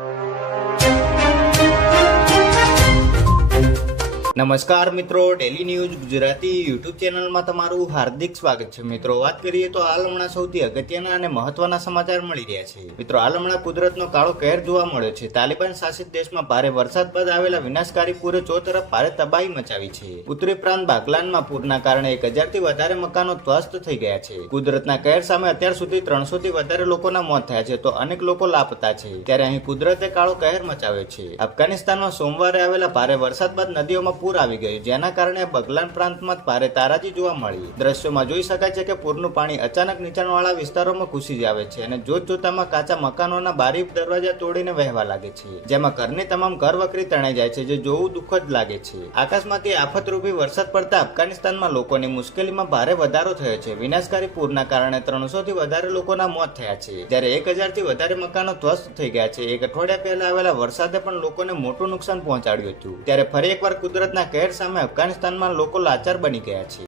you. નમસ્કાર મિત્રો daily news Gujarati YouTube ચેનલમાં તમારું હાર્દિક સ્વાગત છે. મિત્રો, વાત કરીએ તો હાલ હમણાં સૌથી અગત્યના અને મહત્વના સમાચાર મળી રહ્યા છે. મિત્રો, હાલ હમણાં કુદરતનો કાળો કહેર જોવા મળ્યો છે. તાલિબાન શાસિત દેશમાં ભારે વરસાદ બાદ આવેલા વિનાશકારી પૂરે ચો તરફ ભારે તબાહી મચાવી છે. ઉત્તરી પ્રાંત બાગલાનમાં પૂરના કારણે એક હજારથી વધારે મકાનો ધ્વસ્ત થઈ ગયા છે. કુદરતના કહેર સામે અત્યાર સુધી ત્રણસોથી વધારે લોકોના મોત થયા છે તો અનેક લોકો લાપતા છે. ત્યારે અહીં કુદરતે કાળો કહેર મચાવ્યો છે. અફઘાનિસ્તાનમાં સોમવારે આવેલા ભારે વરસાદ બાદ નદીઓમાં પૂર આવી ગયું. જેના કારણે બગલાન પ્રાંતમાં ભારે તારાજી જોવા મળી. દ્રશ્યોમાં જોઈ શકાય છે કે પૂરનું પાણી અચાનક નીચાણવાળા વિસ્તારોમાં ઘૂસી આવે છે અને જોત જોતામાં કાચા મકાનોના બારી દરવાજા તોડીને વહેવા લાગે છે. જેમાં ઘરની તમામ ઘર વકરી તણાઈ જાય છે, જે જોવું દુઃખદ લાગે છે. આકાશમાંથી આફતરૂપી વરસાદ પડતા અફઘાનિસ્તાનમાં લોકોની મુશ્કેલીમાં ભારે વધારો થયો છે. વિનાશકારી પૂરના કારણે ત્રણસો થી વધારે લોકોના મોત થયા છે. જ્યારે એક હજારથી વધારે મકાનો ધ્વસ્ત થઈ ગયા છે. એક અઠવાડિયા પહેલા આવેલા વરસાદે પણ લોકોને મોટું નુકસાન પહોંચાડ્યું હતું. ત્યારે ફરી એકવાર કુદરતના કહેર સામે અફઘાનિસ્તાનમાં લોકો લાચાર બની ગયા છે.